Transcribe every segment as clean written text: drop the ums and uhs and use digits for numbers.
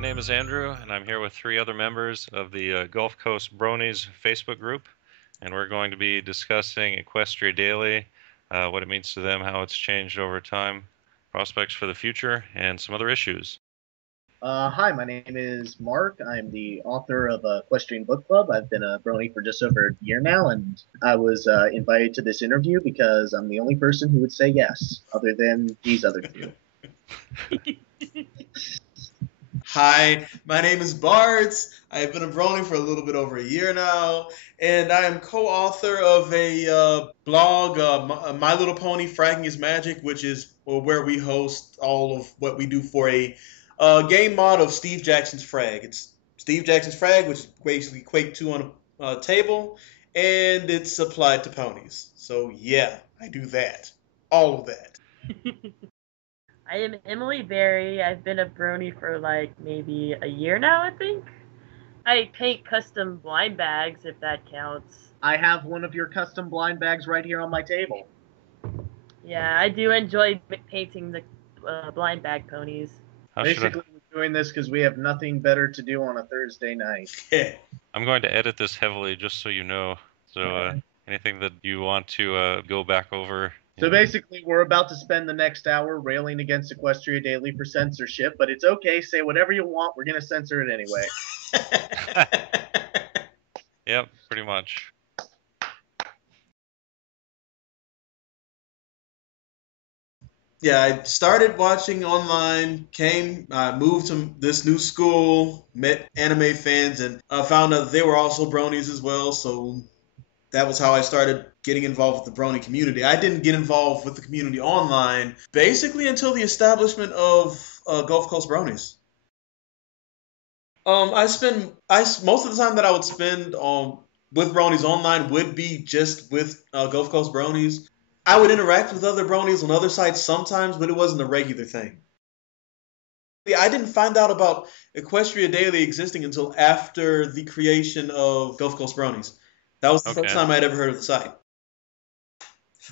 My name is Andrew, and I'm here with 3 other members of the Gulf Coast Bronies Facebook group, and we're going to be discussing Equestria Daily, what it means to them, how it's changed over time, prospects for the future, and some other issues. Hi, my name is Mark. I'm the author of Equestrian Book Club. I've been a Brony for just over a year now, and I was invited to this interview because I'm the only person who would say yes, other than these other two. Hi, my name is Bart. I've been a Brony for a little bit over a year now, and I am co-author of a blog, My Little Pony Fragging is Magic, which is where we host all of what we do for a game mod of Steve Jackson's Frag. It's Steve Jackson's Frag, which is basically Quake 2 on a table, and it's applied to ponies. So yeah, I do that. All of that. I am Emily Berry. I've been a Brony for like maybe a year now, I think. I paint custom blind bags, if that counts. I have one of your custom blind bags right here on my table. Yeah, I do enjoy painting the blind bag ponies. Basically, we're doing this because we have nothing better to do on a Thursday night. I'm going to edit this heavily, just so you know. So anything that you want to go back over. So basically, we're about to spend the next hour railing against Equestria Daily for censorship, but it's okay. Say whatever you want. We're going to censor it anyway. Yep, pretty much. Yeah, I started watching online, moved to this new school, met anime fans, and found out they were also Bronies as well, so that was how I started getting involved with the Brony community. I didn't get involved with the community online basically until the establishment of Gulf Coast Bronies. Most of the time that I would spend with Bronies online would be just with Gulf Coast Bronies. I would interact with other Bronies on other sites sometimes, but it wasn't a regular thing. I didn't find out about Equestria Daily existing until after the creation of Gulf Coast Bronies. That was the first time I'd ever heard of the site.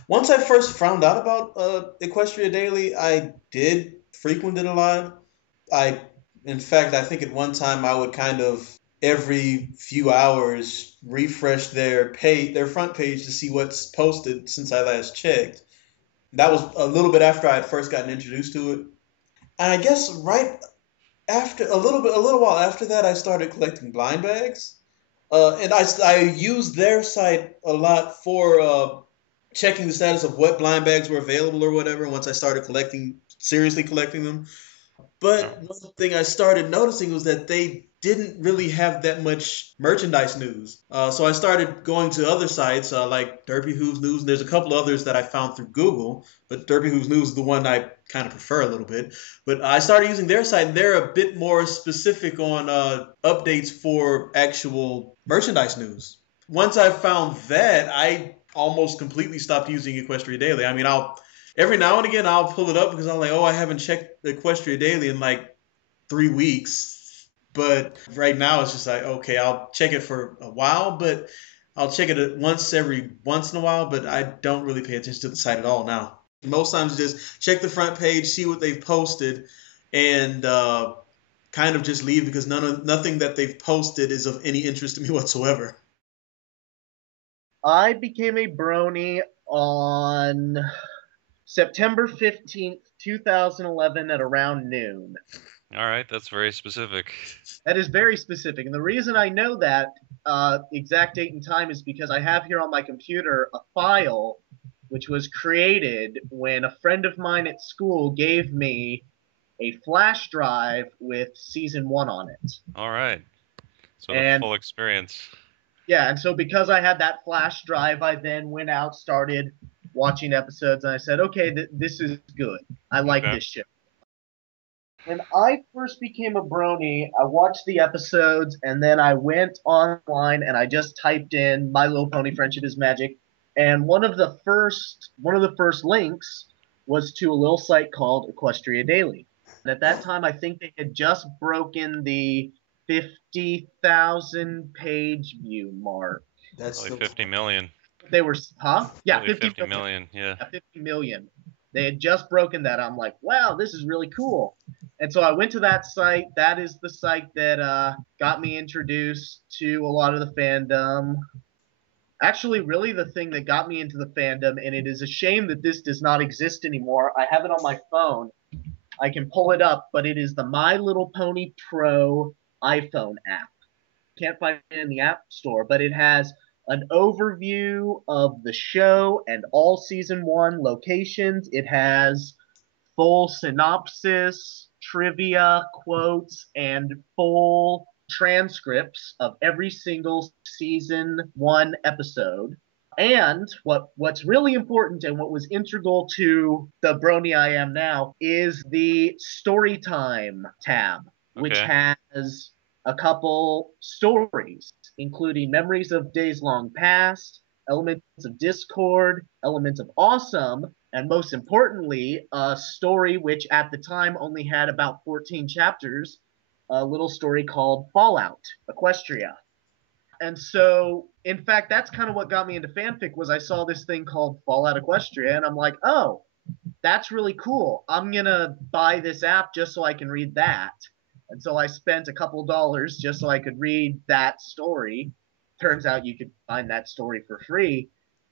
Once I first found out about Equestria Daily, I did frequent it a lot. In fact, I think at one time I would kind of every few hours refresh their front page to see what's posted since I last checked. That was a little bit after I had first gotten introduced to it. And I guess right after a little while after that, I started collecting blind bags. And I used their site a lot for checking the status of what blind bags were available or whatever once I started seriously collecting them. But one thing I started noticing was that they didn't really have that much merchandise news. So I started going to other sites like Derpy Who's News, and there's a couple others that I found through Google, but Derpy Who's News is the one I kind of prefer a little bit. But I started using their site, and they're a bit more specific on updates for actual merchandise news. Once I found that, I almost completely stopped using Equestria Daily. I mean, every now and again, I'll pull it up because I'm like, I haven't checked Equestria Daily in like 3 weeks. But right now, it's just like, okay, I'll check it for a while, but I'll check it once in a while, but I don't really pay attention to the site at all now. Most times, just check the front page, see what they've posted, and kind of just leave because nothing that they've posted is of any interest to me whatsoever. I became a Brony on September 15th, 2011 at around noon. All right, that's very specific. That is very specific. And the reason I know that exact date and time is because I have here on my computer a file which was created when a friend of mine at school gave me a flash drive with season 1 on it. All right. So the full experience. Yeah, and so because I had that flash drive, I then went out, started watching episodes, and I said, okay, this is good. I like this show. When I first became a Brony, I watched the episodes, and then I went online and I just typed in My Little Pony Friendship is Magic, and one of the first links was to a little site called Equestria Daily. And at that time, I think they had just broken the 50,000 page view mark. That's like 50 million. They were, Yeah, 50 million. Yeah. 50 million. They had just broken that. I'm like, wow, this is really cool. And so I went to that site. That is the site that got me introduced to a lot of the fandom. Actually, really the thing that got me into the fandom, and it is a shame that this does not exist anymore. I have it on my phone. I can pull it up, but it is the My Little Pony Pro iPhone app. Can't find it in the App Store, but it has an overview of the show and all season 1 locations. It has full synopsis, trivia, quotes, and full transcripts of every single season 1 episode. And what's really important and what was integral to the Brony I am now is the Storytime tab, which has a couple stories, including memories of days long past, elements of Discord, elements of Awesome, and most importantly, a story which at the time only had about 14 chapters, a little story called Fallout, Equestria. And so, in fact, that's kind of what got me into fanfic was I saw this thing called Fallout Equestria, and I'm like, oh, that's really cool. I'm going to buy this app just so I can read that. And so I spent a couple dollars just so I could read that story. Turns out you could find that story for free.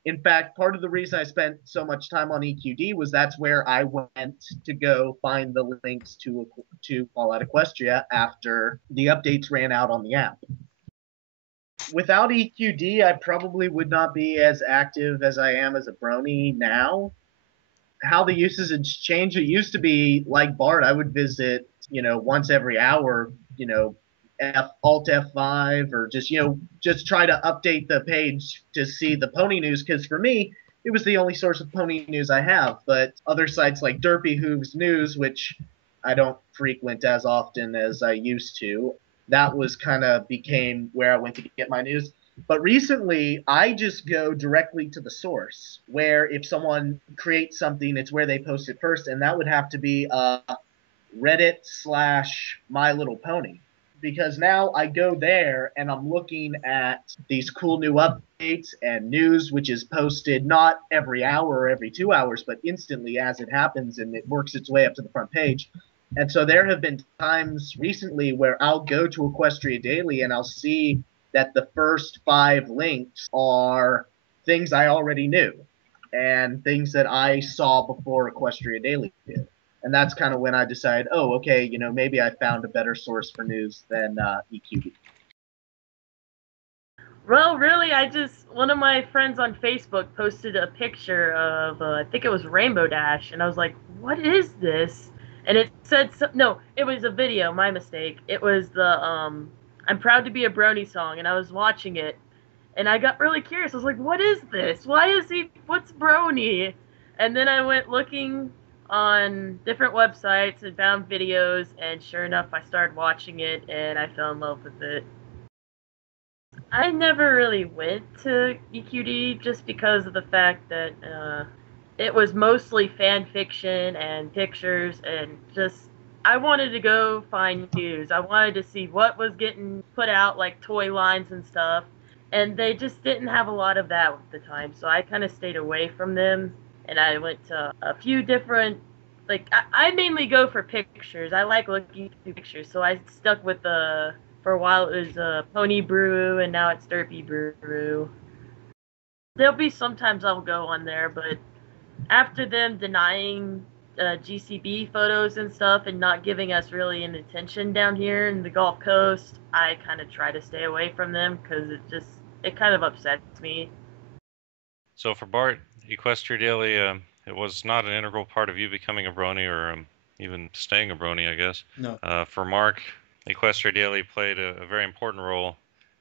In fact, part of the reason I spent so much time on EQD was that's where I went to go find the links to Fallout Equestria after the updates ran out on the app. Without EQD, I probably would not be as active as I am as a Brony now. How the usage has changed, it used to be like Bart, I would visit, once every hour, Alt F5 or just try to update the page to see the pony news, because for me, it was the only source of pony news I have. But other sites like Derpy Hooves News, which I don't frequent as often as I used to, that was kind of became where I went to get my news. But recently, I just go directly to the source, where if someone creates something, it's where they post it first, and that would have to be Reddit/My Little Pony. Because now I go there and I'm looking at these cool new updates and news, which is posted not every hour or every 2 hours, but instantly as it happens, and it works its way up to the front page. And so there have been times recently where I'll go to Equestria Daily and I'll see that the first 5 links are things I already knew and things that I saw before Equestria Daily did. And that's kind of when I decided, oh, okay, maybe I found a better source for news than EQD. Well, really, one of my friends on Facebook posted a picture of, I think it was Rainbow Dash, and I was like, what is this? And it said, no, it was a video, my mistake. It was the, I'm Proud to Be a Brony song, and I was watching it, and I got really curious. I was like, what is this? What's Brony? And then I went looking on different websites and found videos, and sure enough, I started watching it, and I fell in love with it. I never really went to EQD just because of the fact that it was mostly fan fiction and pictures, and just I wanted to go find news. I wanted to see what was getting put out, like toy lines and stuff, and they just didn't have a lot of that at the time, so I kind of stayed away from them, and I went to a few different, I mainly go for pictures. I like looking through pictures, so I stuck with for a while it was Pony Brew, and now it's Derpy Brew. There'll be sometimes I'll go on there, but after them denying GCB photos and stuff and not giving us really any attention down here in the Gulf Coast, I kind of try to stay away from them because it kind of upsets me. So for Bart, Equestria Daily, it was not an integral part of you becoming a Brony or even staying a Brony, I guess. No. For Mark, Equestria Daily played a very important role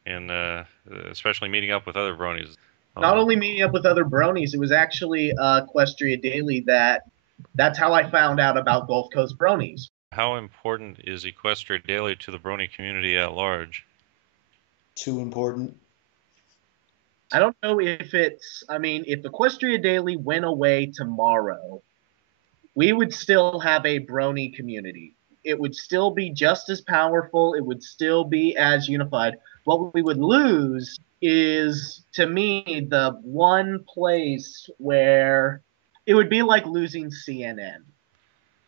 in especially meeting up with other Bronies. Not only meeting up with other Bronies, it was actually Equestria Daily that's how I found out about Gulf Coast Bronies. How important is Equestria Daily to the Brony community at large? Too important. I don't know if if Equestria Daily went away tomorrow, we would still have a Brony community. It would still be just as powerful. It would still be as unified. What we would lose is, to me, the one place where it would be like losing CNN.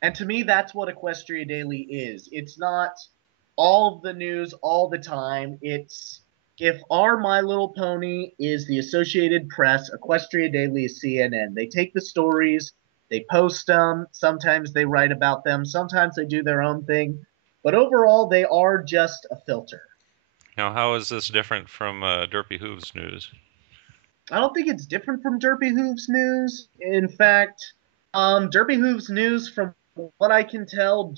And to me, that's what Equestria Daily is. It's not all of the news all the time. It's if our My Little Pony is the Associated Press, Equestria Daily is CNN. They take the stories, they post them, sometimes they write about them, sometimes they do their own thing, but overall, they are just a filter. Now, how is this different from Derpy Hooves News? I don't think it's different from Derpy Hooves News. In fact, Derpy Hooves News, from what I can tell,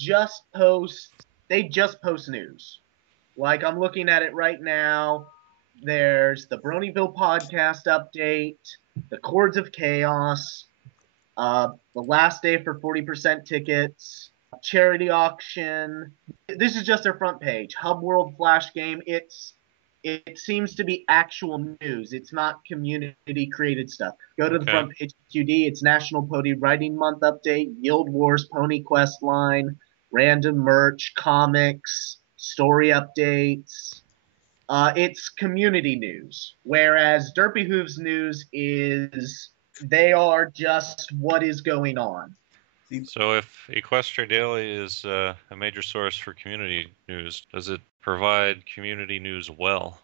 they just post news. Like I'm looking at it right now. There's the Bronyville podcast update, the Chords of Chaos, the last day for 40% tickets, charity auction. This is just their front page. Hub World Flash Game. It seems to be actual news. It's not community created stuff. Go to the front page EQD. It's National Pony Writing Month update, Guild Wars Pony Quest line, random merch, comics, story updates. It's community news, whereas Derpy Hooves news is they are just what is going on. So if Equestria Daily is a major source for community news, does it provide community news well?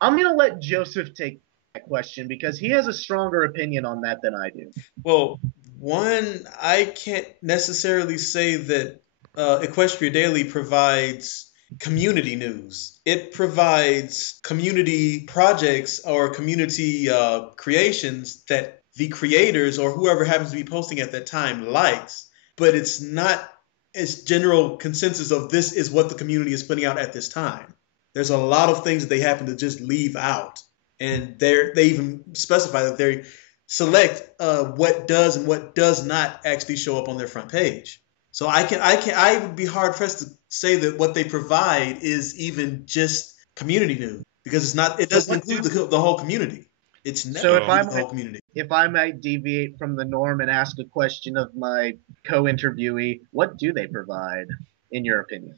I'm going to let Joseph take that question because he has a stronger opinion on that than I do. Well, one, I can't necessarily say that Equestria Daily provides community news. It provides community projects or community creations that the creators or whoever happens to be posting at that time likes, but it's not as general consensus of this is what the community is putting out at this time. There's a lot of things that they happen to just leave out, and they even specify that they select what does and what does not actually show up on their front page. So I would be hard pressed to say that what they provide is even just community news because it doesn't include the whole community. It's never the whole community. If I might deviate from the norm and ask a question of my co-interviewee, what do they provide, in your opinion?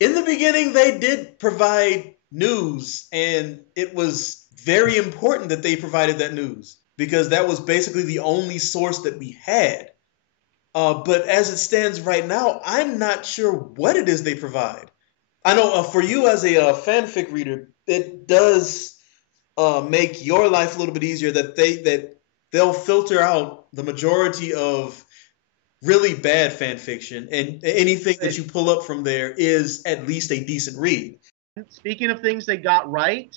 In the beginning, they did provide news, and it was very important that they provided that news because that was basically the only source that we had. But as it stands right now, I'm not sure what it is they provide. I know for you as a fanfic reader, it does make your life a little bit easier that they'll filter out the majority of really bad fan fiction, and anything that you pull up from there is at least a decent read. Speaking of things they got right,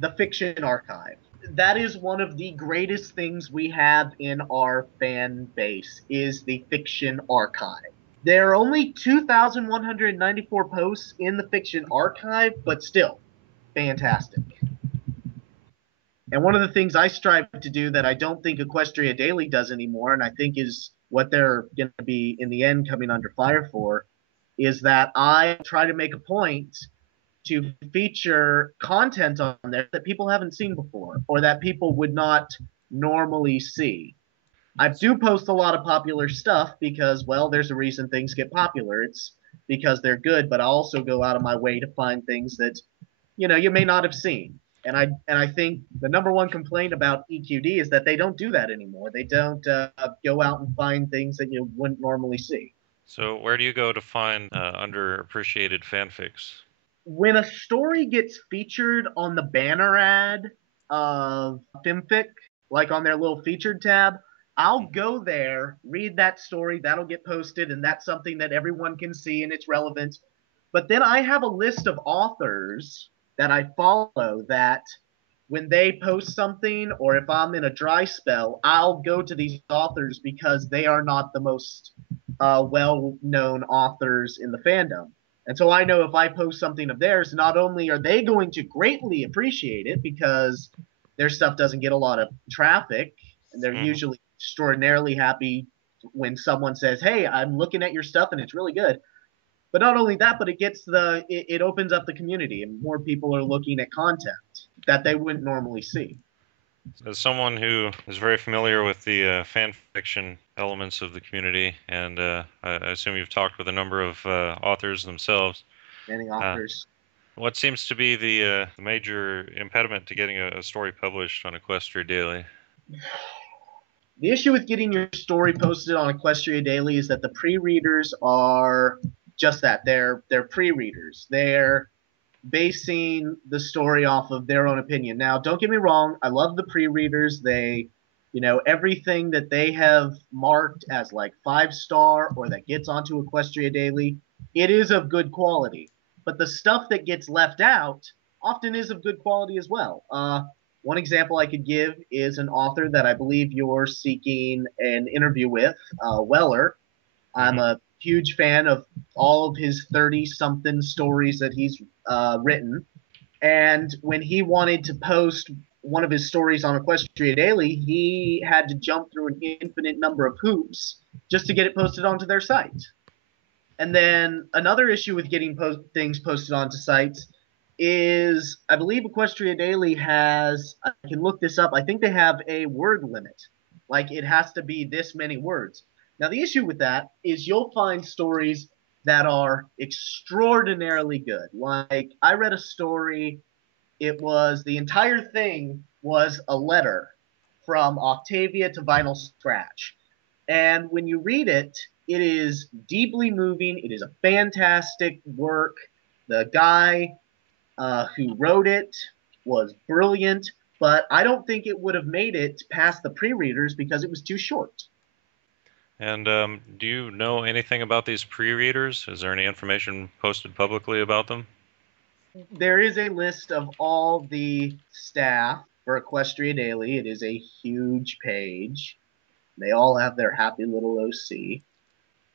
the Fiction Archive. That is one of the greatest things we have in our fan base is the Fiction Archive. There are only 2,194 posts in the Fiction Archive, but still, fantastic. And one of the things I strive to do that I don't think Equestria Daily does anymore, and I think is what they're going to be in the end coming under fire for, is that I try to make a point to feature content on there that people haven't seen before or that people would not normally see. I do post a lot of popular stuff because, well, there's a reason things get popular. It's because they're good, but I also go out of my way to find things that, you may not have seen. And I think the number one complaint about EQD is that they don't do that anymore. They don't go out and find things that you wouldn't normally see. So where do you go to find underappreciated fanfics? When a story gets featured on the banner ad of FimFic, like on their little featured tab, I'll go there, read that story, that'll get posted, and that's something that everyone can see and it's relevant. But then I have a list of authors that I follow that when they post something or if I'm in a dry spell, I'll go to these authors because they are not the most well-known authors in the fandom. And so I know if I post something of theirs, not only are they going to greatly appreciate it because their stuff doesn't get a lot of traffic, and they're usually extraordinarily happy when someone says, "Hey, I'm looking at your stuff and it's really good." But not only that, but it opens up the community and more people are looking at content that they wouldn't normally see. As someone who is very familiar with the fan fiction elements of the community, and I assume you've talked with a number of authors themselves. Many authors. What seems to be the major impediment to getting a story published on Equestria Daily? The issue with getting your story posted on Equestria Daily is that the pre-readers are just that. They're pre-readers. They're basing the story off of their own opinion. Now, don't get me wrong, I love the pre-readers. They, everything that they have marked as like 5-star or that gets onto Equestria Daily, it is of good quality. But the stuff that gets left out often is of good quality as well. One example I could give is an author that I believe you're seeking an interview with, Weller. I'm a huge fan of all of his 30-something stories that he's written. And when he wanted to post one of his stories on Equestria Daily, he had to jump through an infinite number of hoops just to get it posted onto their site. And then another issue with getting things posted onto sites is I believe Equestria Daily has, I can look this up, I think they have a word limit. Like it has to be this many words. Now, the issue with that is you'll find stories that are extraordinarily good. Like, I read a story, the entire thing was a letter from Octavia to Vinyl Scratch. And when you read it, it is deeply moving. It is a fantastic work. The guy who wrote it was brilliant, but I don't think it would have made it past the pre-readers because it was too short. And do you know anything about these pre-readers? Is there any information posted publicly about them? There is a list of all the staff for Equestria Daily. It is a huge page. They all have their happy little OC.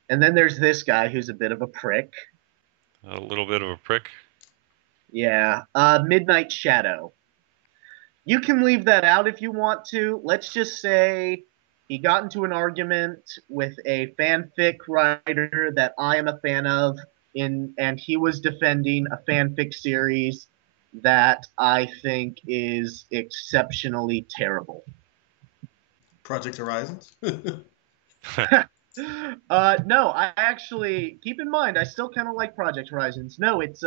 And then there's this guy who's a bit of a prick. A little bit of a prick? Yeah. Midnight Shadow. You can leave that out if you want to. Let's just say he got into an argument with a fanfic writer that I am a fan of, and he was defending a fanfic series that I think is exceptionally terrible. Project Horizons? No, I actually, keep in mind, I still kind of like Project Horizons. No, it's,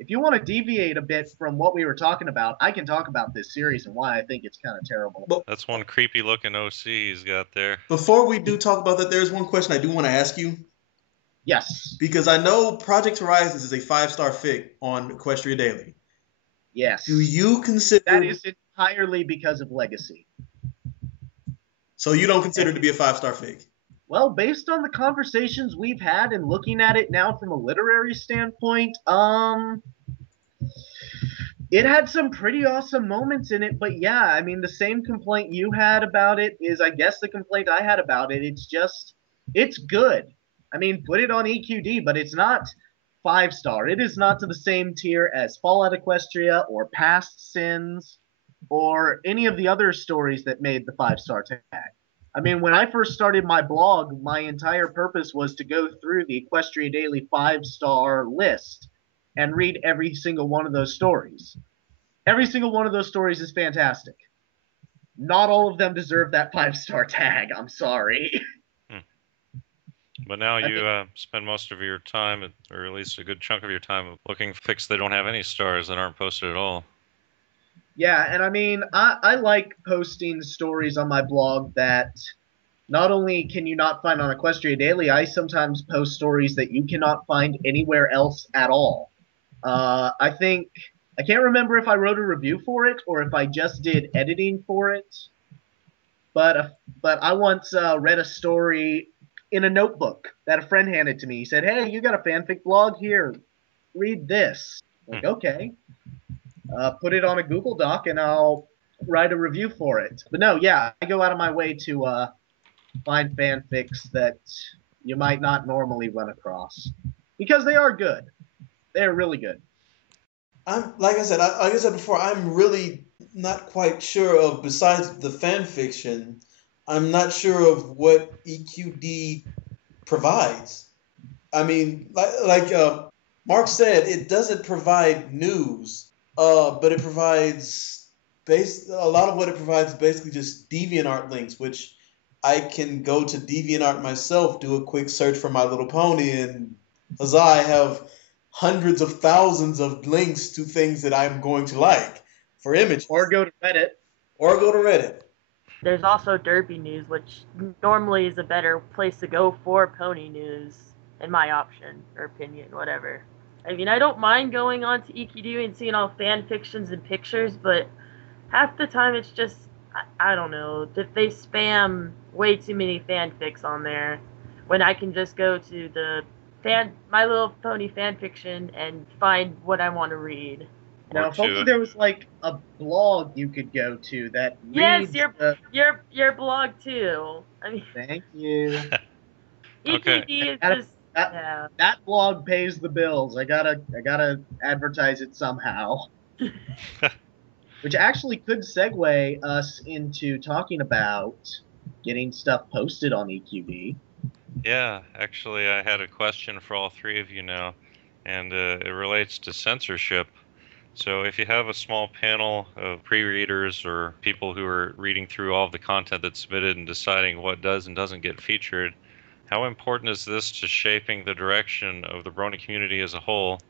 if you want to deviate a bit from what we were talking about, I can talk about this series and why I think it's kind of terrible. That's one creepy looking OC he's got there. Before we do talk about that, there's one question I do want to ask you. Yes. Because I know Project Horizons is a 5-star fic on Equestria Daily. Yes. Do you consider... That is entirely because of legacy. So you don't consider it to be a 5-star fic? Well, based on the conversations we've had and looking at it now from a literary standpoint, it had some pretty awesome moments in it, but yeah, I mean, the same complaint you had about it is, I guess, the complaint I had about it. It's good. I mean, put it on EQD, but it's not 5-star. It is not to the same tier as Fallout Equestria or Past Sins or any of the other stories that made the 5-star tag. I mean, when I first started my blog, my entire purpose was to go through the Equestria Daily 5-star list and read every single one of those stories. Every single one of those stories is fantastic. Not all of them deserve that 5-star tag. I'm sorry. But now you spend most of your time, or at least a good chunk of your time, looking for fics that don't have any stars that aren't posted at all. Yeah, and I mean, I like posting stories on my blog that not only can you not find on Equestria Daily, I sometimes post stories that you cannot find anywhere else at all. I can't remember if I wrote a review for it or if I just did editing for it, but I once read a story in a notebook that a friend handed to me. He said, "Hey, you got a fanfic blog? Here, read this." I'm like, okay. Put it on a Google Doc and I'll write a review for it. But no, yeah, I go out of my way to find fanfics that you might not normally run across because they are good. They're really good. Like I said before, I'm really not quite sure of, besides the fan fiction, I'm not sure of what EQD provides. I mean, like Mark said, it doesn't provide news, but it provides a lot of what it provides is basically just DeviantArt links, which I can go to DeviantArt myself, do a quick search for My Little Pony, and huzzah, I have hundreds of thousands of links to things that I'm going to like for images. Or go to Reddit. Or go to Reddit. There's also Derby News, which normally is a better place to go for pony news, in my option or opinion, whatever. I mean, I don't mind going on to EQD and seeing all fan fictions and pictures, but half the time it's just, I don't know, that they spam way too many fanfics on there when I can just go to the My Little Pony fanfiction and find what I want to read. Now, if only there was like a blog you could go to that Yes, reads your blog too. I mean, Thank you. Okay. EQD is just that blog pays the bills. I gotta advertise it somehow. Which actually could segue us into talking about getting stuff posted on EQD. Yeah, actually, I had a question for all three of you now, and it relates to censorship. So if you have a small panel of pre-readers or people who are reading through all of the content that's submitted and deciding what does and doesn't get featured, how important is this to shaping the direction of the Brony community as a whole?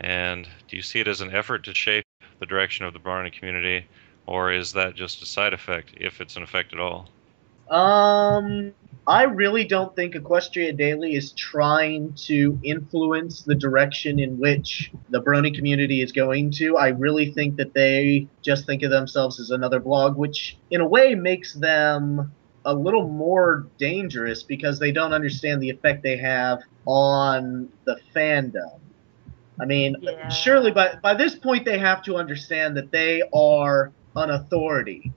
And do you see it as an effort to shape the direction of the Brony community, or is that just a side effect, if it's an effect at all? I really don't think Equestria Daily is trying to influence the direction in which the Brony community is going to. I really think that they just think of themselves as another blog, which in a way makes them a little more dangerous because they don't understand the effect they have on the fandom. I mean, surely by this point they have to understand that they are an authority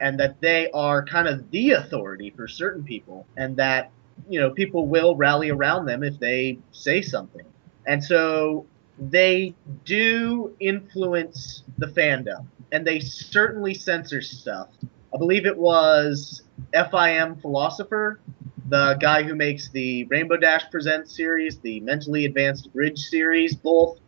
and that they are kind of the authority for certain people, and that, you know, people will rally around them if they say something. And so they do influence the fandom, and they certainly censor stuff. I believe it was FIM Philosopher, the guy who makes the Rainbow Dash Presents series, the Mentally Advanced Bridge series, both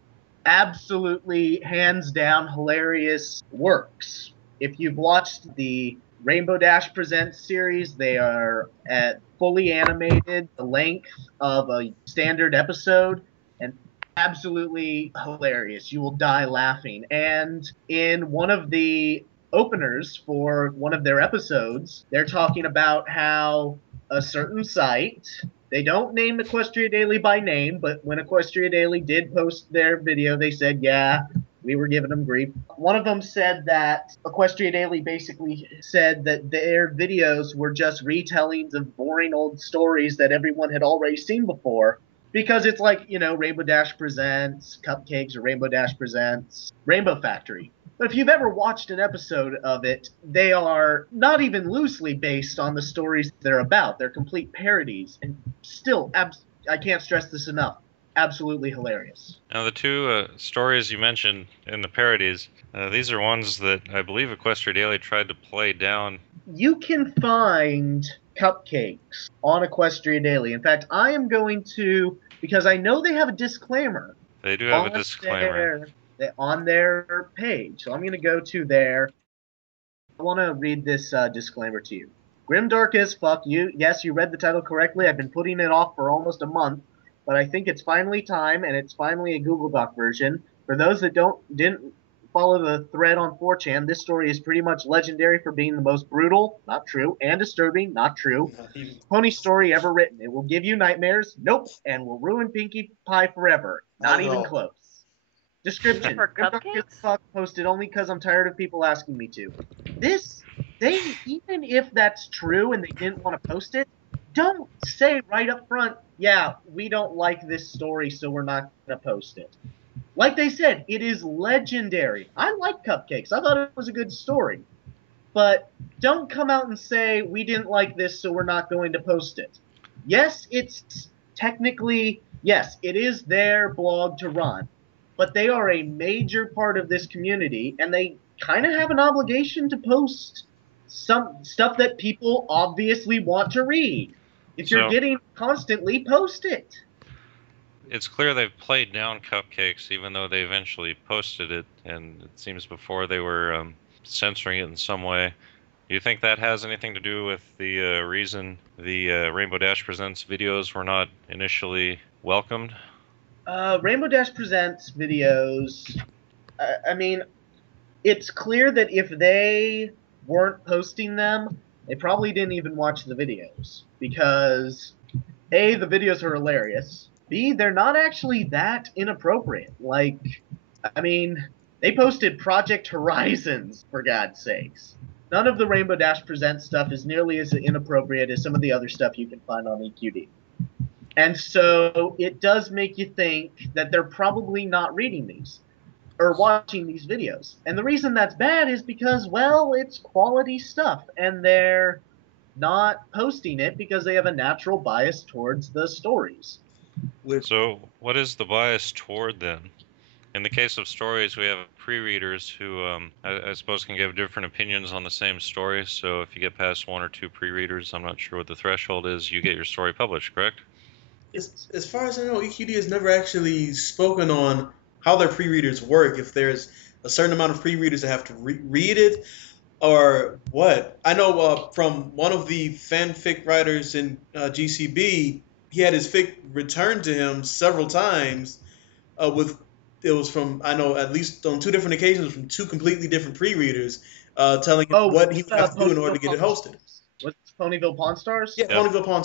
absolutely hands down hilarious works. If you've watched the Rainbow Dash Presents series, they are at fully animated, the length of a standard episode, and absolutely hilarious. You will die laughing. And in one of the openers for one of their episodes, they're talking about how a certain site, they don't name Equestria Daily by name, but when Equestria Daily did post their video, they said, yeah, we were giving them grief. One of them said that Equestria Daily basically said that their videos were just retellings of boring old stories that everyone had already seen before. Because it's like, you know, Rainbow Dash Presents Cupcakes or Rainbow Dash Presents Rainbow Factory. But if you've ever watched an episode of it, they are not even loosely based on the stories they're about. They're complete parodies, and still, I can't stress this enough, absolutely hilarious. Now, the two stories you mentioned in the parodies, these are ones that I believe Equestria Daily tried to play down. You can find Cupcakes on Equestria Daily. In fact, I am going to, because I know they have a disclaimer. They do have a disclaimer. On their page. So I'm going to go to there. I want to read this disclaimer to you. Grimdark as fuck. Yes, you read the title correctly. I've been putting it off for almost a month, but I think it's finally time, and it's finally a Google Doc version. For those that didn't follow the thread on 4chan, this story is pretty much legendary for being the most brutal, not true, and disturbing, not true, pony story ever written. It will give you nightmares, nope, and will ruin Pinkie Pie forever, not even close. Description: Grimdark posted only because I'm tired of people asking me to. Even if that's true and they didn't want to post it, don't say right up front, yeah, we don't like this story, so we're not going to post it. Like they said, it is legendary. I like Cupcakes. I thought it was a good story. But don't come out and say, we didn't like this, so we're not going to post it. Yes, it's technically, yes, it is their blog to run. But they are a major part of this community, and they kind of have an obligation to post some stuff that people obviously want to read. If you're getting constantly, post it. It's clear they've played down Cupcakes, even though they eventually posted it, and it seems before they were censoring it in some way. Do you think that has anything to do with the reason the Rainbow Dash Presents videos were not initially welcomed? Rainbow Dash Presents videos, I mean, it's clear that if they weren't posting them, they probably didn't even watch the videos because A, the videos are hilarious. B, they're not actually that inappropriate. Like, I mean, they posted Project Horizons, for God's sakes. None of the Rainbow Dash Presents stuff is nearly as inappropriate as some of the other stuff you can find on EQD. And so it does make you think that they're probably not reading these or watching these videos. And the reason that's bad is because, well, it's quality stuff, and they're not posting it because they have a natural bias towards the stories. So what is the bias toward then? In the case of stories, we have pre-readers who I suppose can give different opinions on the same story. So if you get past 1 or 2 pre-readers, I'm not sure what the threshold is, you get your story published, correct? As far as I know, EQD has never actually spoken on how their pre-readers work. If there's a certain amount of pre-readers that have to read it, or what. I know from one of the fanfic writers in GCB, he had his fic returned to him several times. It was from, I know, at least on 2 different occasions from 2 completely different pre-readers, telling him what he would have to do in order to get it hosted. Was it Ponyville Pawn Stars? Yeah, Ponyville Pawn.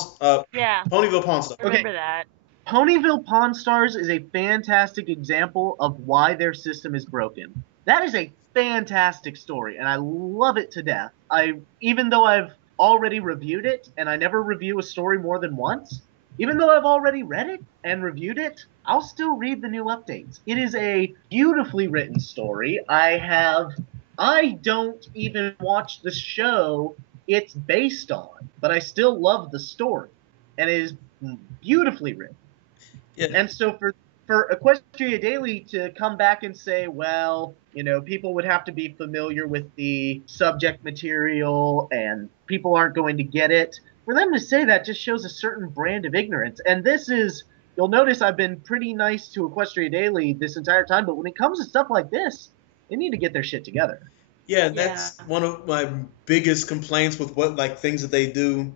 Yeah. Ponyville Pawn Stars. I remember that. Ponyville Pawn Stars is a fantastic example of why their system is broken. That is a fantastic story, and I love it to death. Even though I've already reviewed it, and I never review a story more than once, even though I've already read it and reviewed it, I'll still read the new updates. It is a beautifully written story. I don't even watch the show it's based on, but I still love the story, and it is beautifully written. Yeah. And so for Equestria Daily to come back and say, well, people would have to be familiar with the subject material and people aren't going to get it, for them to say that just shows a certain brand of ignorance. And you'll notice I've been pretty nice to Equestria Daily this entire time, but when it comes to stuff like this, they need to get their shit together. Yeah, that's one of my biggest complaints with things that they do.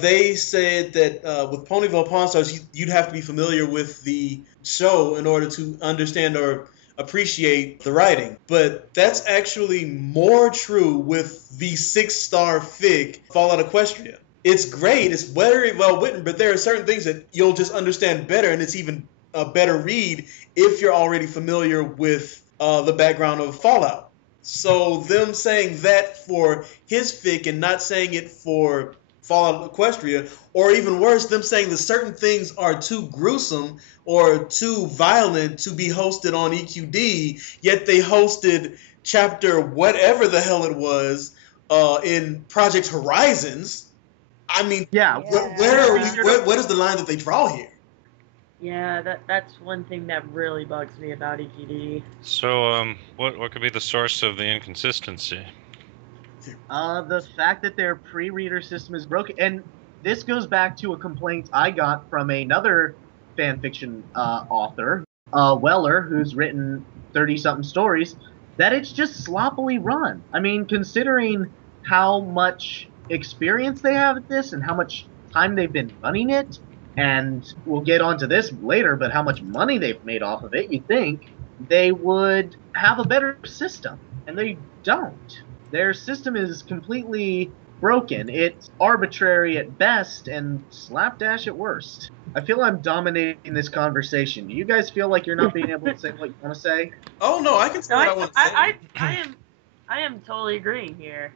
They said that with Ponyville Pawn Stars, you'd have to be familiar with the show in order to understand or appreciate the writing. But that's actually more true with the 6-star fic Fallout Equestria. It's great, it's very well written, but there are certain things that you'll just understand better, and it's even a better read if you're already familiar with the background of Fallout. So them saying that for his fic and not saying it for Fallout Equestria, or even worse, them saying that certain things are too gruesome or too violent to be hosted on EQD, yet they hosted chapter whatever the hell it was in Project Horizons. I mean, where is the line that they draw here? Yeah, that's one thing that really bugs me about EQD. So, what could be the source of the inconsistency? The fact that their pre-reader system is broken, and this goes back to a complaint I got from another fanfiction author, Weller, who's written 30-something stories, that it's just sloppily run. I mean, considering how much experience they have at this and how much time they've been running it, and we'll get onto this later, but how much money they've made off of it, you'd think they would have a better system, and they don't. Their system is completely broken. It's arbitrary at best and slapdash at worst. I feel I'm dominating this conversation. Do you guys feel like you're not being able to say what you want to say? Oh no, I can say what I want to say. I am totally agreeing here.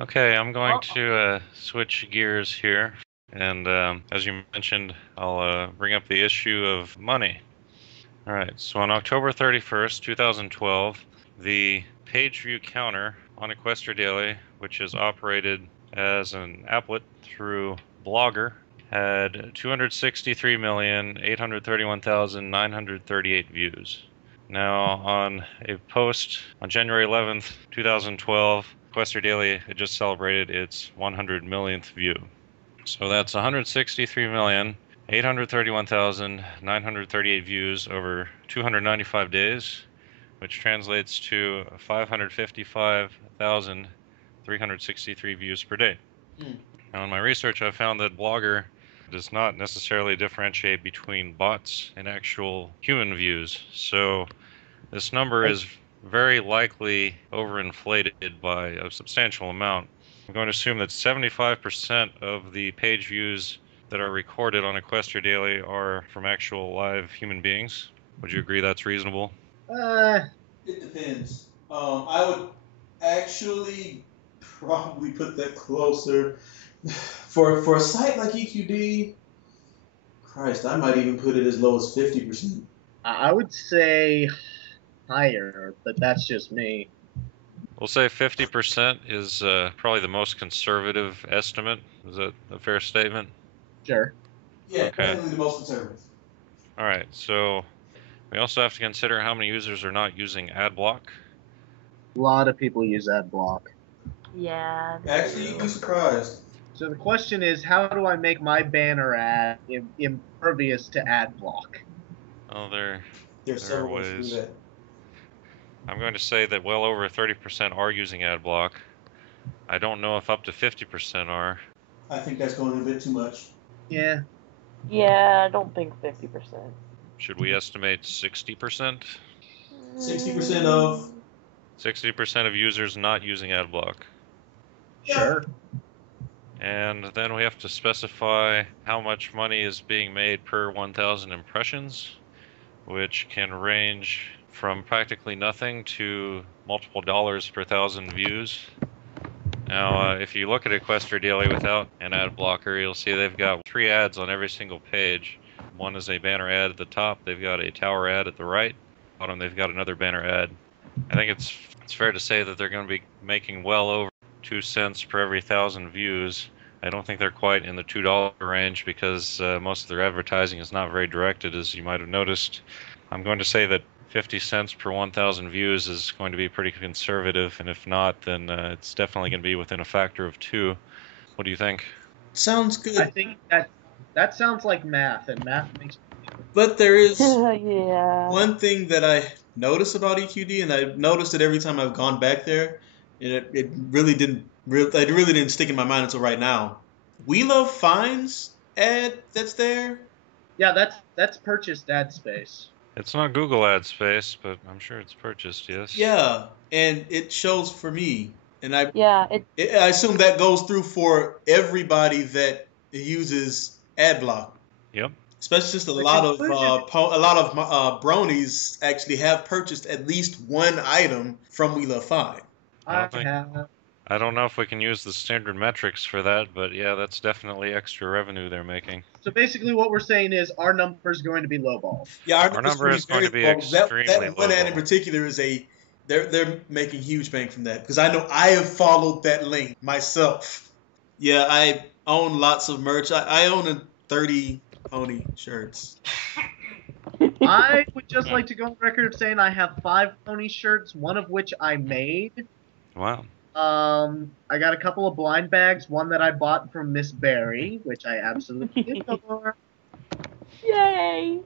Okay, I'm going to switch gears here. And as you mentioned, I'll bring up the issue of money. All right, so on October 31st, 2012, the page view counter on Equestria Daily, which is operated as an applet through Blogger, had 263,831,938 views. Now, on a post on January 11th, 2012, Equestria Daily had just celebrated its 100 millionth view. So that's 163,831,938 views over 295 days, which translates to 555,363 views per day. Now, in my research, I found that Blogger does not necessarily differentiate between bots and actual human views. So this number is very likely overinflated by a substantial amount. I'm going to assume that 75% of the page views that are recorded on Equestria Daily are from actual live human beings. Would you agree that's reasonable? It depends. I would actually probably put that closer. For a site like EQD, Christ, I might even put it as low as 50%. I would say higher, but that's just me. We'll say 50% is probably the most conservative estimate. Is that a fair statement? Sure. Yeah, Okay. definitely the most conservative. All right, so we also have to consider how many users are not using ad block. A lot of people use ad block. Yeah. Actually, you'd be surprised. So the question is, how do I make my banner ad impervious to ad block? Oh, there There's are several ways to do ways. that. I'm going to say that well over 30% are using ad block. I don't know if up to 50% are. I think that's going a bit too much. Yeah. Yeah, I don't think 50%. Should we estimate 60%? 60% of 60% of users not using ad block. Sure. And then we have to specify how much money is being made per 1,000 impressions, which can range from practically nothing to multiple dollars per 1,000 views. Now, if you look at Equestria Daily without an ad blocker, you'll see they've got 3 ads on every single page. One is a banner ad at the top, they've got a tower ad at the right, bottom they've got another banner ad. I think it's fair to say that they're going to be making well over 2 cents per every 1,000 views. I don't think they're quite in the $2 range because most of their advertising is not very directed, as you might have noticed. I'm going to say that 50 cents per 1,000 views is going to be pretty conservative, and if not, then it's definitely going to be within a factor of 2. What do you think? sounds I good, think that sounds like math, and math makes. but there is Yeah. one thing that I notice about EQD, and I've noticed it every time I've gone back there, and it really didn't stick in my mind until right now. We Love Finds ad that's there. Yeah, that's purchased ad space. It's not Google ad space, but I'm sure it's purchased, yes. Yeah, and it shows for me, and Yeah, I assume that goes through for everybody that uses ad block. Yep. Especially since a The lot of conclusion. bronies actually have purchased at least one item from We Love Fine. I have. I don't know if we can use the standard metrics for that, but yeah, that's definitely extra revenue they're making. So basically, what we're saying is our number is going to be lowballed. Yeah, our Our number's number going is to be going very to be low. extremely That one ad in lowball. particular is they're making huge bank from that because I know I have followed that link myself. Yeah, I own lots of merch. I own 30 pony shirts. I would just like to go on record of saying I have 5 pony shirts, one of which I made. Wow. I got a couple of blind bags, one that I bought from Miss Berry, which I absolutely adore. Yay!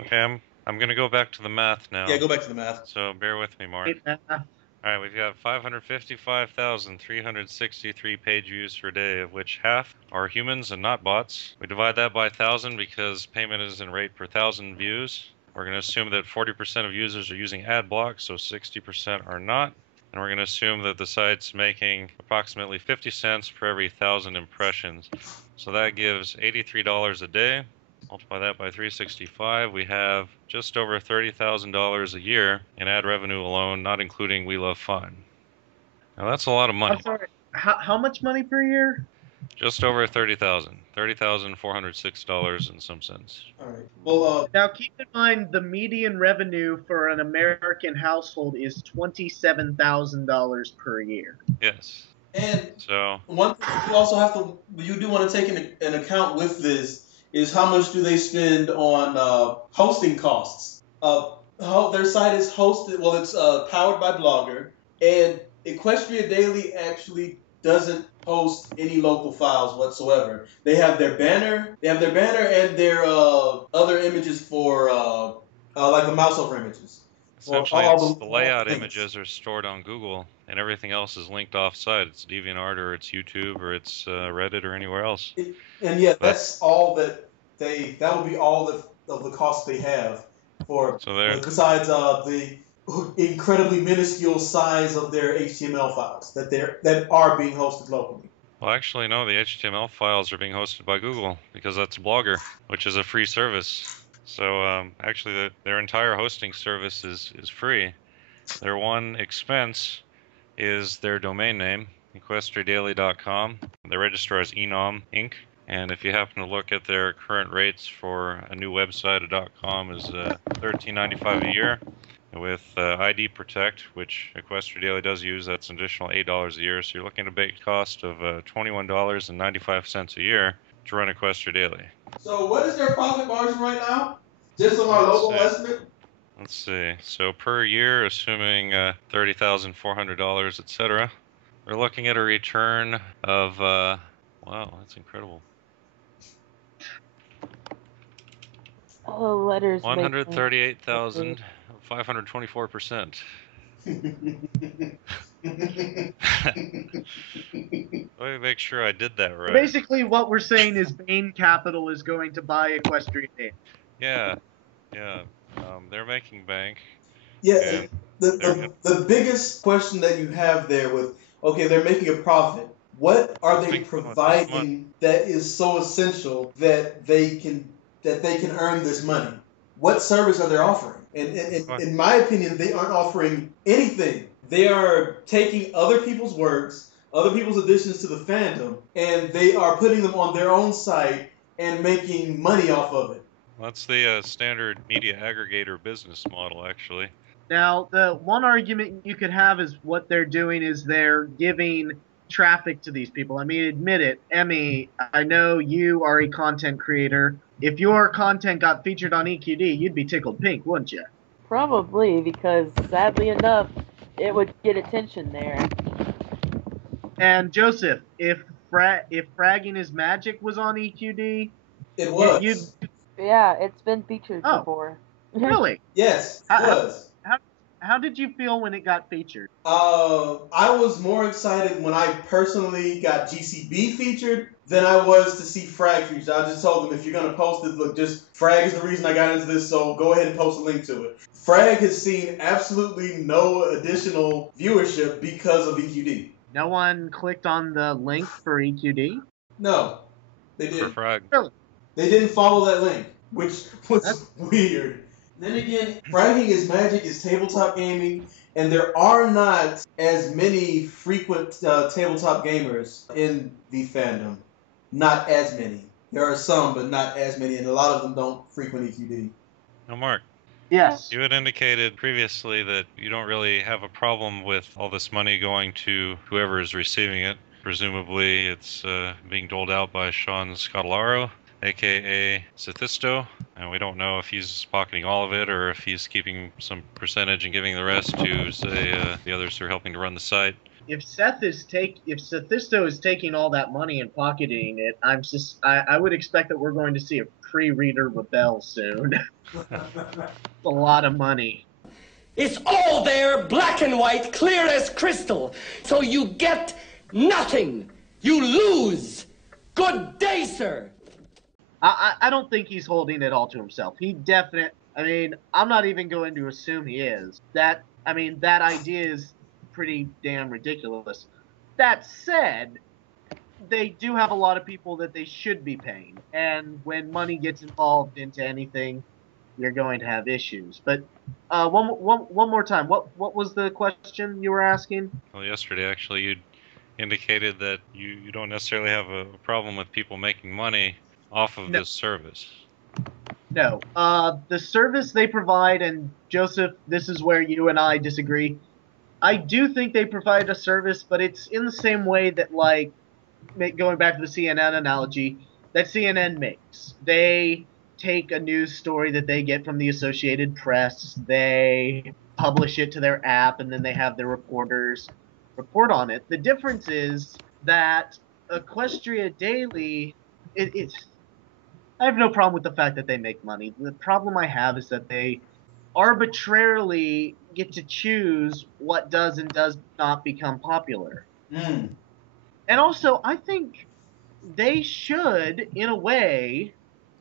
Okay, I'm gonna go back to the math now. Yeah, go back to the math. So bear with me, Mark. Great math. All right, we've got 555,363 page views per day, of which half are humans and not bots. We divide that by 1,000 because payment is in rate per 1,000 views. We're going to assume that 40% of users are using ad block, so 60% are not. And we're going to assume that the site's making approximately 50 cents per every 1,000 impressions. So that gives $83 a day. Multiply that by 365, we have just over $30,000 a year in ad revenue alone, not including We Love Fun. Now that's a lot of money. I'm sorry. How much money per year? Just over 30,000, $30,406 in some sense. All right. Well, Now keep in mind the median revenue for an American household is $27,000 per year. Yes. and So one thing you do want to take an account with this is how much do they spend on hosting costs. Their site is hosted, well, it's powered by Blogger, and Equestria Daily actually doesn't host any local files whatsoever. They have their banner, and their other images for like the mouse over images. essentially, all the layout links. images are stored on Google, and everything else is linked off-site. It's DeviantArt or it's YouTube or it's Reddit or anywhere else. And yeah, But- that's all that would be all of the costs they have for, So there, besides the incredibly minuscule size of their HTML files that are being hosted locally. Well, actually, no, the HTML files are being hosted by Google because that's Blogger, which is a free service. So actually, their entire hosting service is free. Their one expense is their domain name, equestriadaily.com. Their registrar is Enom Inc. And if you happen to look at their current rates for a new website, a .com is $13.95 a year. With ID Protect, which Equestria Daily does use, that's an additional $8 a year. So you're looking at a base cost of $21.95 a year to run Equestria Daily. So what is their profit margin right now? Just on our local estimate? Let's see. So per year, assuming $30,400, etc., we're looking at a return of wow, that's incredible. All the letters. 138,524%. Let me make sure I did that right. Basically, what we're saying is Bain Capital is going to buy Equestria Daily. Yeah. They're making bank. Yeah, the biggest question that you have there with, okay, they're making a profit. What are they providing that is so essential that they can earn this money? What service are they offering? And in my opinion, they aren't offering anything. They are taking other people's works, other people's additions to the fandom, and they are putting them on their own site and making money off of it. That's the standard media aggregator business model, actually. Now, the one argument you could have is what they're doing is they're giving traffic to these people. I mean, admit it, Emmy, I know you are a content creator. If your content got featured on EQD, you'd be tickled pink, wouldn't you? Probably, because sadly enough, it would get attention there. And Joseph, if Fragging is Magic was on EQD, it was. Yeah, it's been featured before. Really? Yes, it was. How did you feel when it got featured? I was more excited when I personally got GCB featured than I was to see Frag featured. I just told them, if you're going to post it, look, just Frag is the reason I got into this, so go ahead and post a link to it. Frag has seen absolutely no additional viewership because of EQD. No one clicked on the link for EQD? No, they didn't. For Frag. Really? They didn't follow that link, which was weird. Then again, Fragging is Magic is tabletop gaming, and there are not as many frequent tabletop gamers in the fandom. Not as many. There are some, but not as many, and a lot of them don't frequent EQD. Now, Mark. Yes. You had indicated previously that you don't really have a problem with all this money going to whoever is receiving it. Presumably, it's being doled out by Sean Scotolaro, a.k.a. Sethisto, and we don't know if he's pocketing all of it or if he's keeping some percentage and giving the rest to, say, the others who are helping to run the site. If Sethisto is taking all that money and pocketing it, I would expect that we're going to see a pre-reader rebel soon. A lot of money. It's all there, black and white, clear as crystal. So you get nothing. You lose. Good day, sir. I don't think he's holding it all to himself. I'm not even going to assume he is. That idea is pretty damn ridiculous. That said, they do have a lot of people that they should be paying. And when money gets involved into anything, you're going to have issues. But one more time, what was the question you were asking? Well, yesterday, actually, you indicated that you don't necessarily have a problem with people making money off of this service. No. The service they provide, and Joseph, this is where you and I disagree. I do think they provide a service, but it's in the same way that, like, going back to the CNN analogy, that CNN makes. They take a news story that they get from the Associated Press, they publish it to their app, and then they have their reporters report on it. The difference is that Equestria Daily, I have no problem with the fact that they make money. The problem I have is that they arbitrarily get to choose what does and does not become popular. Mm. And also, I think they should, in a way,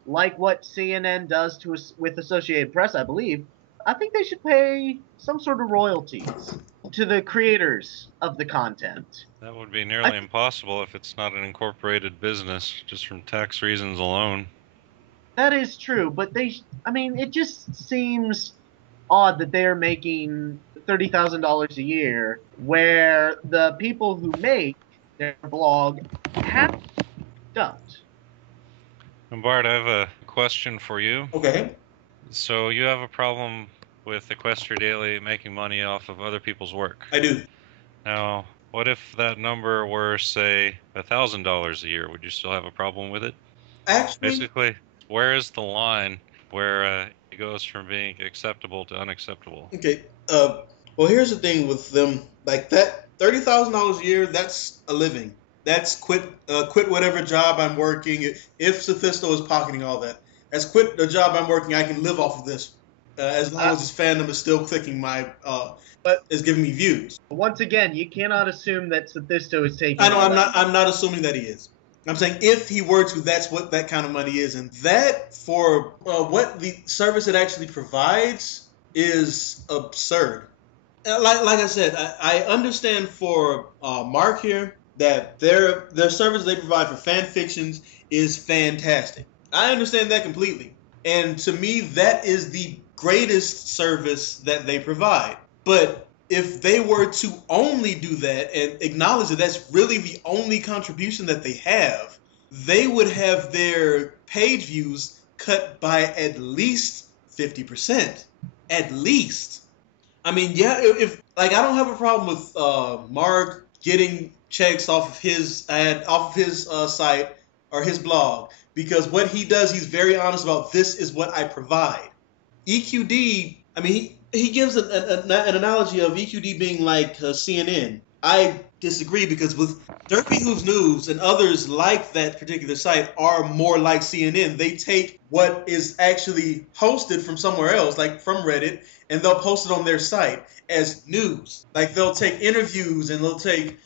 like what CNN does with Associated Press, I believe, I think they should pay some sort of royalties to the creators of the content. That would be nearly impossible if it's not an incorporated business, just from tax reasons alone. That is true, but I mean, it just seems odd that they're making $30,000 a year, where the people who make their blog don't. And Bart, I have a question for you. Okay. So you have a problem with Equestria Daily making money off of other people's work. I do. Now, what if that number were, say, $1,000 a year? Would you still have a problem with it? Actually, Basically, where is the line where it goes from being acceptable to unacceptable? okay. Well, here's the thing with them. Like that, $30,000 a year. That's a living. That's quit whatever job I'm working. If Sophisto is pocketing all that, that's quit the job I'm working. I can live off of this as long as this fandom is still clicking my but is giving me views. Once again, you cannot assume that Sophisto is taking. I know I'm not assuming that he is. I'm saying if he were to, that's what that kind of money is, and that for what the service it actually provides is absurd. Like I said, I understand for Mark here that their service they provide for fan fictions is fantastic. I understand that completely, and to me that is the greatest service that they provide. But if they were to only do that and acknowledge that that's really the only contribution that they have, they would have their page views cut by at least 50%. At least. I mean, yeah, if like I don't have a problem with Mark getting checks off of his site or his blog, because what he does, he's very honest about. This is what I provide. EQD, I mean, he gives an analogy of EQD being like CNN. I disagree, because with Derpy Who's News and others like that particular site are more like CNN. They take what is actually hosted from somewhere else, like from Reddit, and they'll post it on their site as news. Like they'll take interviews and they'll take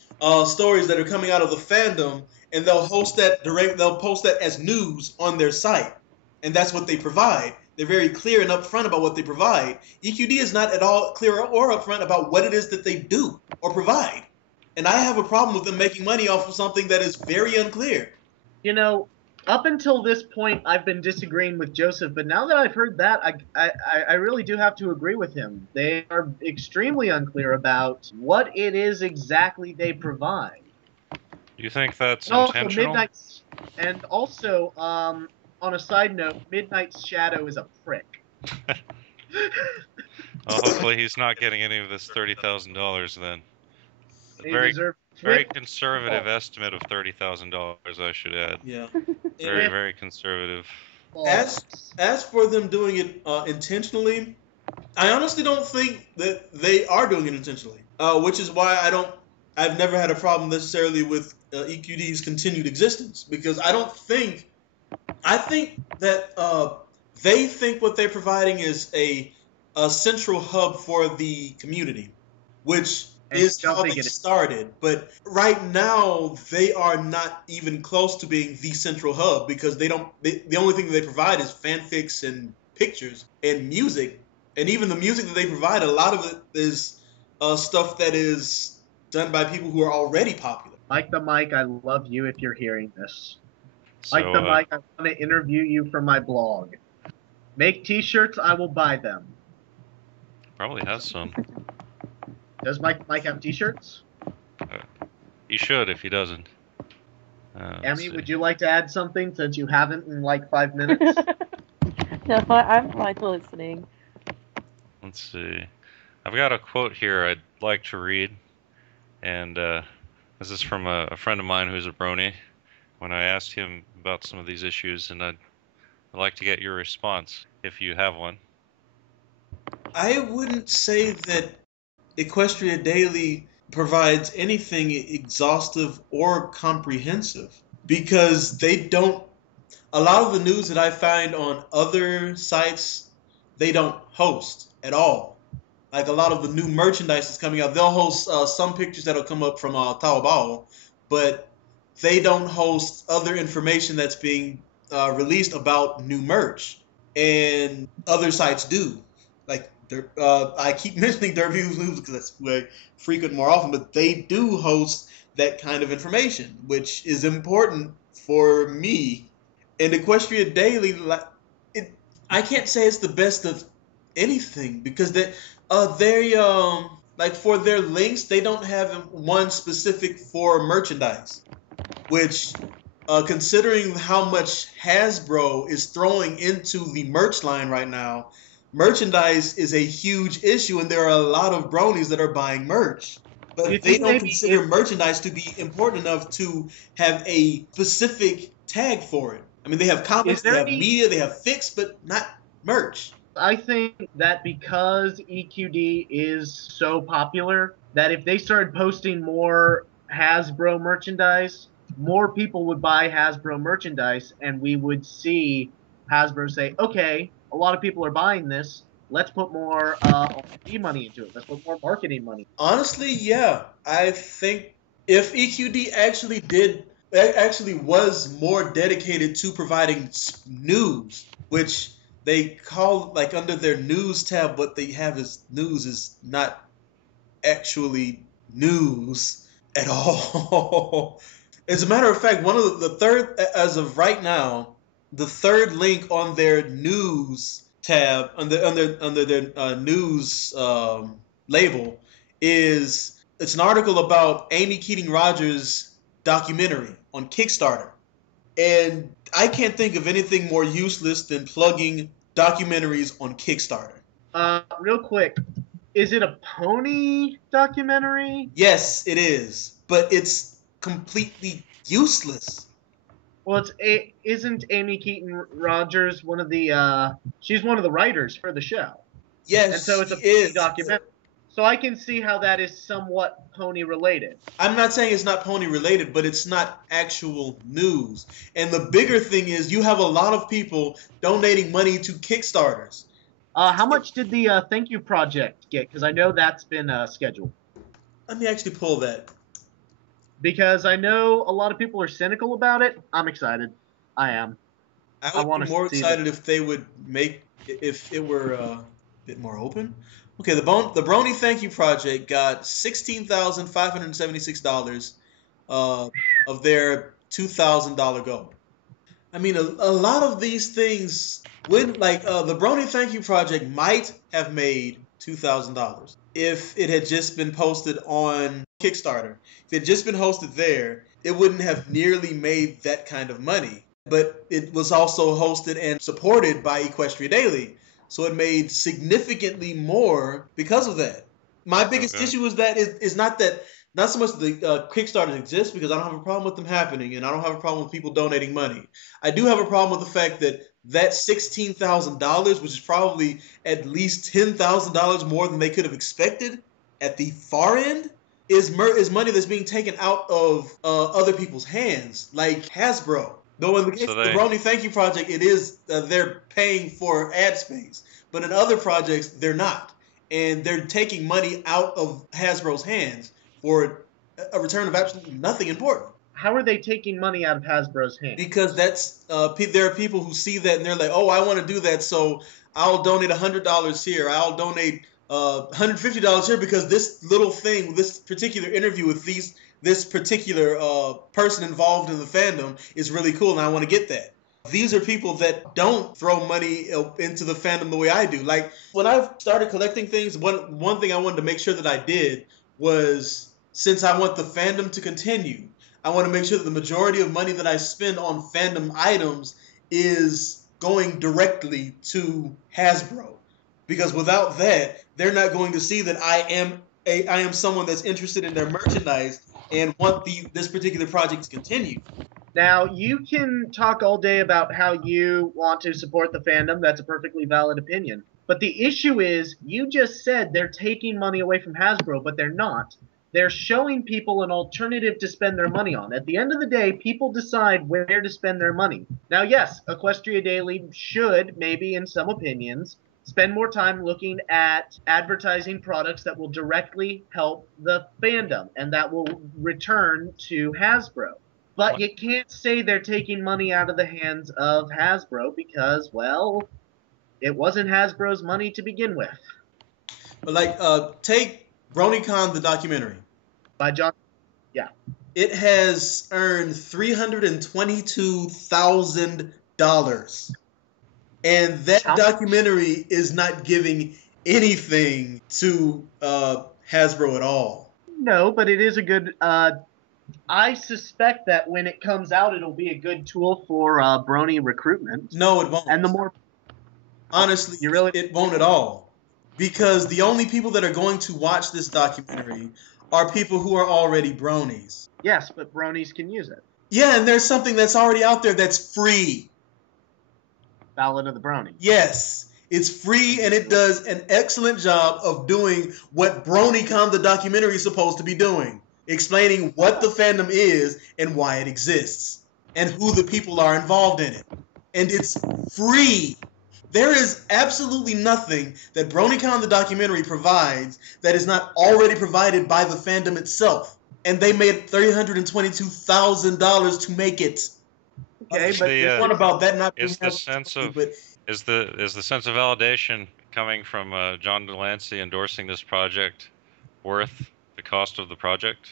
stories that are coming out of the fandom, and they'll post that as news on their site. And that's what they provide. They're very clear and upfront about what they provide. EQD is not at all clear or upfront about what it is that they do or provide. And I have a problem with them making money off of something that is very unclear. You know, up until this point, I've been disagreeing with Joseph, but now that I've heard that, I really do have to agree with him. They are extremely unclear about what it is exactly they provide. Do you think that's And also, intentional? And also, on a side note, Midnight's Shadow is a prick. Well, hopefully he's not getting any of this $30,000 then. They Very, deserve very conservative estimate of $30,000, I should add. Yeah. Very, very conservative. As for them doing it intentionally, I honestly don't think that they are doing it intentionally. Which is why I've never had a problem necessarily with EQD's continued existence, because I think that they think what they're providing is a central hub for the community, which is how they started. But right now, they are not even close to being the central hub, because the only thing that they provide is fanfics and pictures and music. And even the music that they provide, a lot of it is stuff that is done by people who are already popular. Mike the Mike, I love you if you're hearing this. So, Mike the Mike, I want to interview you for my blog. Make t-shirts, I will buy them. Probably has some. Does Mike the Mike have t-shirts? He should if he doesn't. Emmy, would you like to add something, since you haven't in like 5 minutes? No, I'm fine listening. Let's see. I've got a quote here I'd like to read, and this is from a friend of mine who's a Brony. When I asked him about some of these issues, and I'd like to get your response if you have one. I wouldn't say that Equestria Daily provides anything exhaustive or comprehensive, because they don't. A lot of the news that I find on other sites, they don't host at all. Like a lot of the new merchandise that's coming out, they'll host some pictures that'll come up from Taobao, but they don't host other information that's being released about new merch. And other sites do. Like I keep mentioning Derby Who's News because that's where I frequent more often, but they do host that kind of information, which is important for me. And Equestria Daily, I can't say it's the best of anything because they like for their links, they don't have one specific for merchandise, which considering how much Hasbro is throwing into the merch line right now, merchandise is a huge issue, and there are a lot of bronies that are buying merch. Do you But they think don't maybe consider merchandise to be important enough to have a specific tag for it. I mean, they have comics, Is they there have any- media, they have fix, but not merch. I think that because EQD is so popular, that if they started posting more Hasbro merchandise, more people would buy Hasbro merchandise, and we would see Hasbro say, okay, a lot of people are buying this. Let's put more R&D money into it. Let's put more marketing money. Honestly, yeah. I think if EQD actually was more dedicated to providing news, which they call like under their news tab, what they have as news is not actually news at all. As a matter of fact, one of the third, as of right now, the third link on their news tab under their news label is it's an article about Amy Keating Rogers' documentary on Kickstarter, and I can't think of anything more useless than plugging documentaries on Kickstarter. Real quick, is it a pony documentary? Yes, it is, but it's completely useless. Well, isn't Amy Keaton Rogers one of the she's one of the writers for the show. Yes, And so it's a she pony is. documentary. So I can see how that is somewhat pony related. I'm not saying it's not pony related, but it's not actual news. And the bigger thing is you have a lot of people donating money to Kickstarters. How much did the Thank You Project get? Because I know that's been scheduled. Let me actually pull that. Because I know a lot of people are cynical about it. I'm excited. I am. I would want be to more see excited if they would make if it were a bit more open. Okay, the Brony Thank You Project got $16,576 of their $2,000 goal. I mean, a lot of these things would like the Brony Thank You Project might have made $2,000 if it had just been posted on Kickstarter. If it had just been hosted there, it wouldn't have nearly made that kind of money. But it was also hosted and supported by Equestria Daily, so it made significantly more because of that. My biggest issue is not so much the Kickstarters exist, because I don't have a problem with them happening, and I don't have a problem with people donating money. I do have a problem with the fact that $16,000, which is probably at least $10,000 more than they could have expected at the far end, is money that's being taken out of other people's hands, like Hasbro. Though in the case of the Brony Thank You Project, it is they're paying for ad space, but in other projects they're not, and they're taking money out of Hasbro's hands for a return of absolutely nothing important. How are they taking money out of Hasbro's hands? Because there are people who see that and they're like, oh, I want to do that, so I'll donate $100 here. I'll donate $150 here because this little thing, this particular interview with this particular person involved in the fandom is really cool, and I want to get that. These are people that don't throw money into the fandom the way I do. Like when I started collecting things, one thing I wanted to make sure that I did was, since I want the fandom to continue, I want to make sure that the majority of money that I spend on fandom items is going directly to Hasbro. Because without that, they're not going to see that I am someone that's interested in their merchandise and want this particular project to continue. Now, you can talk all day about how you want to support the fandom. That's a perfectly valid opinion. But the issue is, you just said they're taking money away from Hasbro, but they're not. They're showing people an alternative to spend their money on. At the end of the day, people decide where to spend their money. Now, yes, Equestria Daily should, maybe in some opinions, spend more time looking at advertising products that will directly help the fandom and that will return to Hasbro. But you can't say they're taking money out of the hands of Hasbro because, well, it wasn't Hasbro's money to begin with. Like, take BronyCon, the documentary. By John. Yeah. It has earned $322,000. And that documentary is not giving anything to Hasbro at all. No, but it is a good. I suspect that when it comes out, it'll be a good tool for Brony recruitment. No, it won't. And the more. Honestly, it won't at all. Because the only people that are going to watch this documentary are people who are already Bronies. Yes, but Bronies can use it. Yeah, and there's something that's already out there that's free. Ballad of the Brony. Yes. It's free, and it does an excellent job of doing what BronyCon, the documentary, is supposed to be doing. Explaining what the fandom is and why it exists. And who the people are involved in it. And it's free. There is absolutely nothing that BronyCon, the documentary, provides that is not already provided by the fandom itself. And they made $322,000 to make it. Okay, but the, what about that not being is the sense of is the sense of validation coming from John Delancey endorsing this project worth the cost of the project?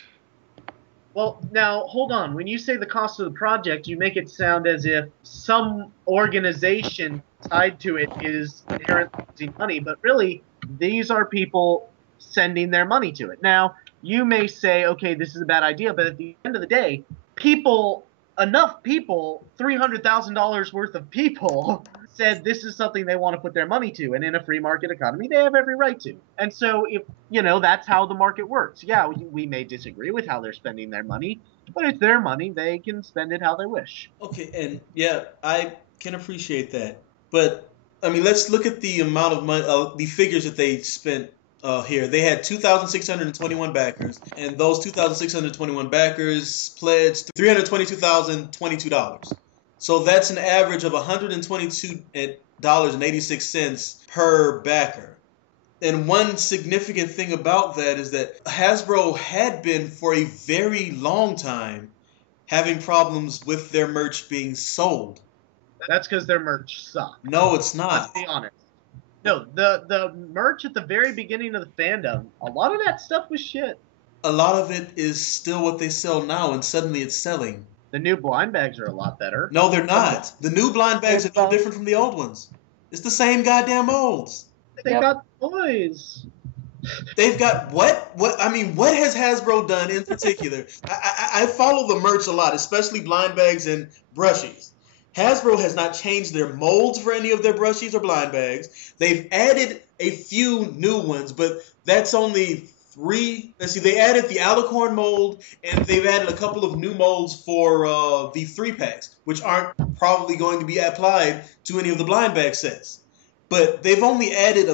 Well, now hold on. When you say the cost of the project, you make it sound as if some organization tied to it is inherently losing money, but really these are people sending their money to it. Now, you may say, okay, this is a bad idea, but at the end of the day, enough people, $300,000 worth of people said this is something they want to put their money to, and in a free market economy, they have every right to. And so, if that's how the market works. Yeah, we may disagree with how they're spending their money, but it's their money; they can spend it how they wish. Okay, and yeah, I can appreciate that, but I mean, let's look at the amount of money, the figures that they spent here. They had 2,621 backers, and those 2,621 backers pledged $322,022. So that's an average of $122.86 per backer. And one significant thing about that is that Hasbro had been for a very long time having problems with their merch being sold. That's because their merch sucked. No, it's not. Let's be honest. No, the merch at the very beginning of the fandom, a lot of that stuff was shit. A lot of it is still what they sell now, and suddenly it's selling. The new blind bags are a lot better. No, they're not. The new blind bags are no different from the old ones. It's the same goddamn molds. They got toys. They've got what? I mean, what has Hasbro done in particular? I follow the merch a lot, especially blind bags and brushies. Hasbro has not changed their molds for any of their brushies or blind bags. They've added a few new ones, but that's only 3. Let's see, they added the alicorn mold, and they've added a couple of new molds for the 3-packs, which aren't probably going to be applied to any of the blind bag sets. But they've only added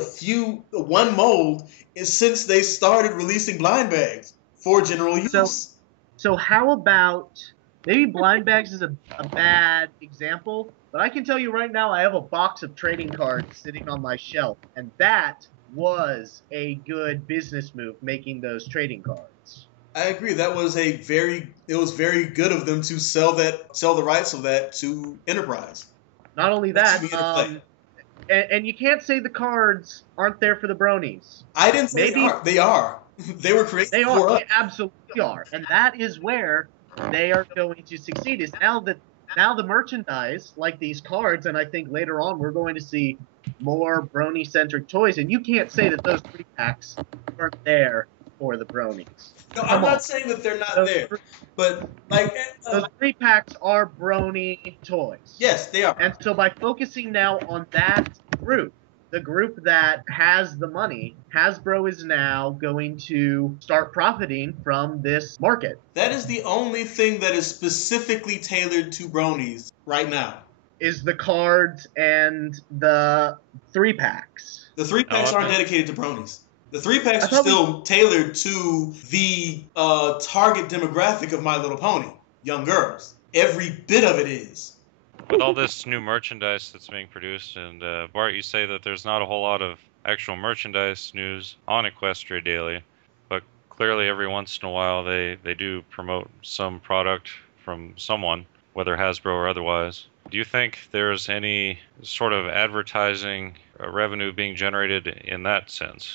one mold since they started releasing blind bags for general use. So how about, maybe blind bags is a bad example, but I can tell you right now I have a box of trading cards sitting on my shelf, and that was a good business move, making those trading cards. I agree. That was very good of them to sell the rights of that to Enterprise. Not only that, and you can't say the cards aren't there for the Bronies. I didn't say they are. They were created. They are. They absolutely are, and that is where they are going to succeed. Is now the merchandise, like these cards, and I think later on we're going to see more Brony-centric toys, and you can't say that those 3-packs aren't there for the Bronies. No, I'm not saying that they're not there, but like those 3-packs are Brony toys. Yes, they are. And so by focusing now on that group, the group that has the money, Hasbro is now going to start profiting from this market. That is the only thing that is specifically tailored to Bronies right now. Is the cards and the 3-packs. The 3-packs aren't dedicated to Bronies. The 3-packs are still tailored to the target demographic of My Little Pony, young girls. Every bit of it is. With all this new merchandise that's being produced, and Bart, you say that there's not a whole lot of actual merchandise news on Equestria Daily, but clearly every once in a while they do promote some product from someone, whether Hasbro or otherwise. Do you think there's any sort of advertising revenue being generated in that sense?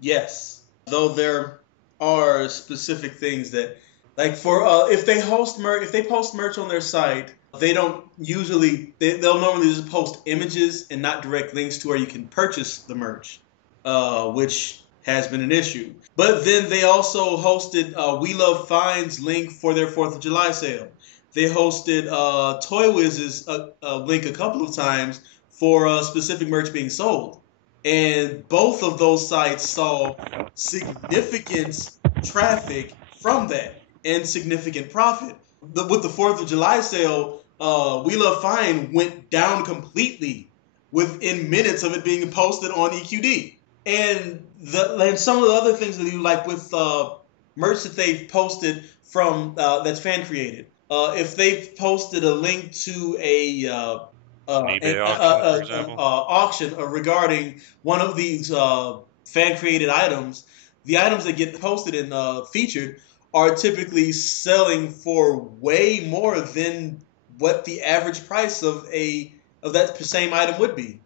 Yes. Though there are specific things that, like for if they post merch on their site, they don't usually they'll normally just post images and not direct links to where you can purchase the merch, which has been an issue. But then they also hosted We Love Fine's link for their 4th of July sale. They hosted Toy Wiz's link a couple of times for specific merch being sold. And both of those sites saw significant traffic from that and significant profit. With the 4th of July sale, We Love Fine went down completely within minutes of it being posted on EQD. And some of the other things that you like with merch that they've posted from that's fan created. If they've posted a link to An eBay auction, for example. auction regarding one of these fan created items, the items that get posted and featured are typically selling for way more than what the average price of that same item would be.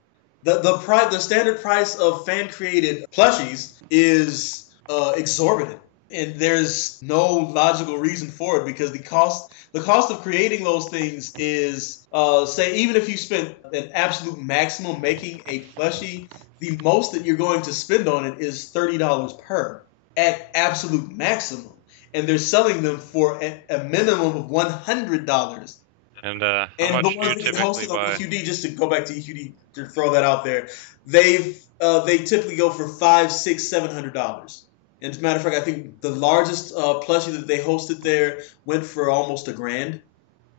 The standard price of fan created plushies is exorbitant, and there's no logical reason for it because the cost of creating those things is say even if you spent an absolute maximum making a plushie, the most that you're going to spend on it is $30 per at absolute maximum, and they're selling them for a minimum of $100. And how And much the do you ones that get typically hosted on buy? EQD, just to go back to EQD to throw that out there, they typically go for $500, $600, $700. And as a matter of fact, I think the largest plushie that they hosted there went for almost $1,000.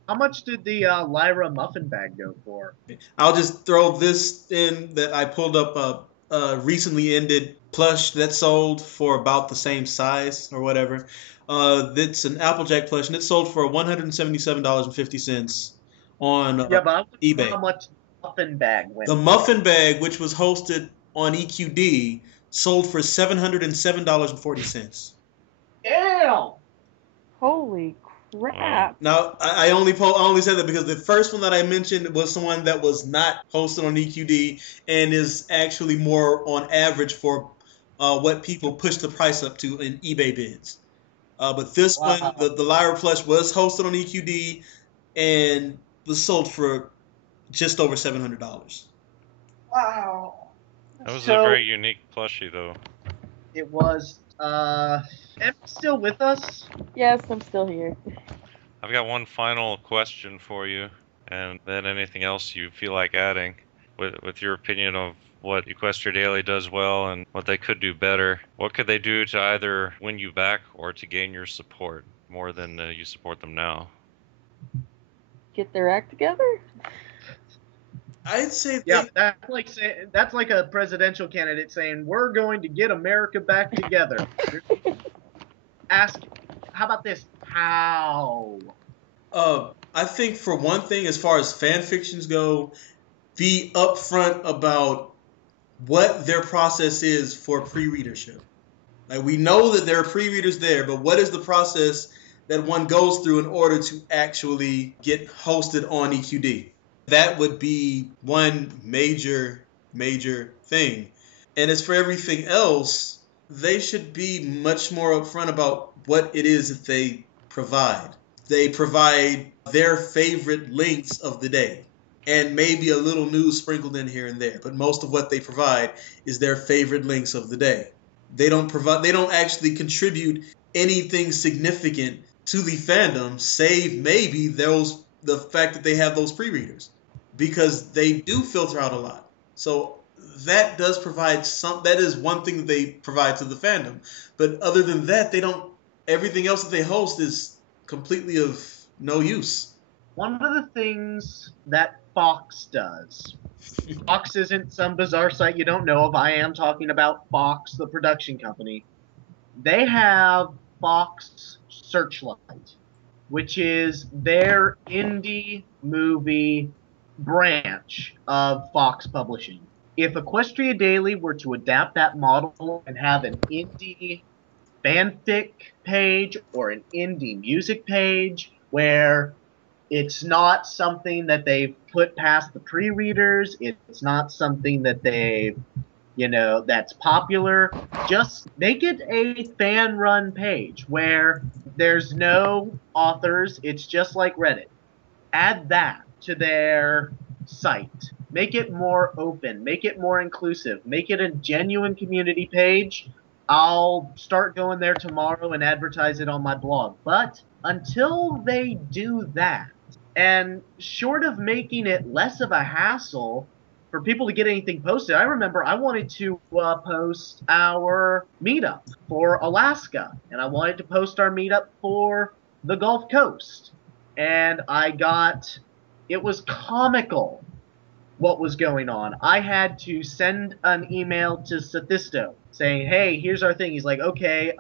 How much did the Lyra muffin bag go for? I'll just throw this in that I pulled up a recently ended plush that sold for about the same size or whatever. It's an Applejack plush, and it sold for $177.50 on Yeah, but I want to know eBay. how much the muffin bag went The for. muffin bag, which was hosted on EQD, sold for $707.40. Damn! Holy crap. Now, I only said that because the first one that I mentioned was someone that was not hosted on EQD and is actually more on average for what people push the price up to in eBay bids. But this one, Wow. the Lyra plush, was hosted on EQD and was sold for just over $700. Wow. That was a So very unique plushie, though. it was. Emmy still with us? Yes, I'm still here. I've got one final question for you, and then anything else you feel like adding with your opinion of what Equestria Daily does well and what they could do better. What could they do to either win you back or to gain your support more than you support them now? Get their act together? I'd say Yeah, that's like a presidential candidate saying, "We're going to get America back together." Ask, how about this? How? I think for one thing, as far as fan fictions go, be upfront about what their process is for pre-readership. Like, we know that there are pre-readers there, but what is the process that one goes through in order to actually get hosted on EQD? That would be one major thing. And as for everything else, they should be much more upfront about what it is that they provide. They provide their favorite links of the day and maybe a little news sprinkled in here and there, but most of what they provide is their favorite links of the day. They don't actually contribute anything significant to the fandom, save maybe the fact that they have those pre-readers, because they do filter out a lot. So that does provide that is one thing that they provide to the fandom. But other than that, they don't. Everything else that they host is completely of no use. One of the things that Fox does. Fox isn't some bizarre site you don't know of. I am talking about Fox, the production company. They have Fox Searchlight, which is their indie movie branch of Fox Publishing. If Equestria Daily were to adapt that model and have an indie fanfic page or an indie music page where it's not something that they've put past the pre-readers, it's not something that they've that's popular. Just make it a fan-run page where there's no authors. It's just like Reddit. Add that to their site. Make it more open. Make it more inclusive. Make it a genuine community page. I'll start going there tomorrow and advertise it on my blog. But until they do that, and short of making it less of a hassle for people to get anything posted, I remember I wanted to post our meetup for Alaska, and I wanted to post our meetup for the Gulf Coast. And it was comical what was going on. I had to send an email to Sathisto saying, hey, here's our thing. He's like, okay,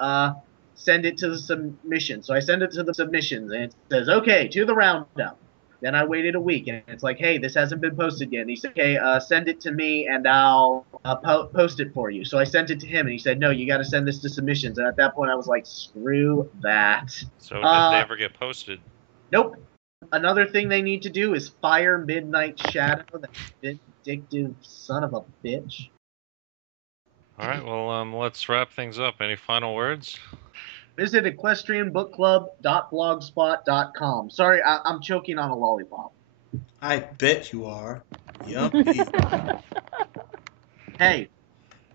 send it to the submission. So I send it to the submissions, and it says, okay, to the roundup. Then I waited a week, and it's like, hey, this hasn't been posted yet. And he said, okay, send it to me, and I'll post it for you. So I sent it to him, and he said, no, you got to send this to submissions. And at that point, I was like, screw that. So did they ever get posted? Nope. Another thing they need to do is fire Midnight Shadow, that vindictive son of a bitch. All right, well, let's wrap things up. Any final words? Visit equestrianbookclub.blogspot.com. Sorry, I'm choking on a lollipop. I bet you are. Yummy. Hey,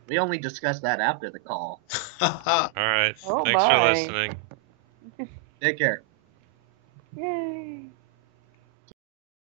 we only discussed that after the call. All right, Oh thanks for my. listening. Take care. Yay.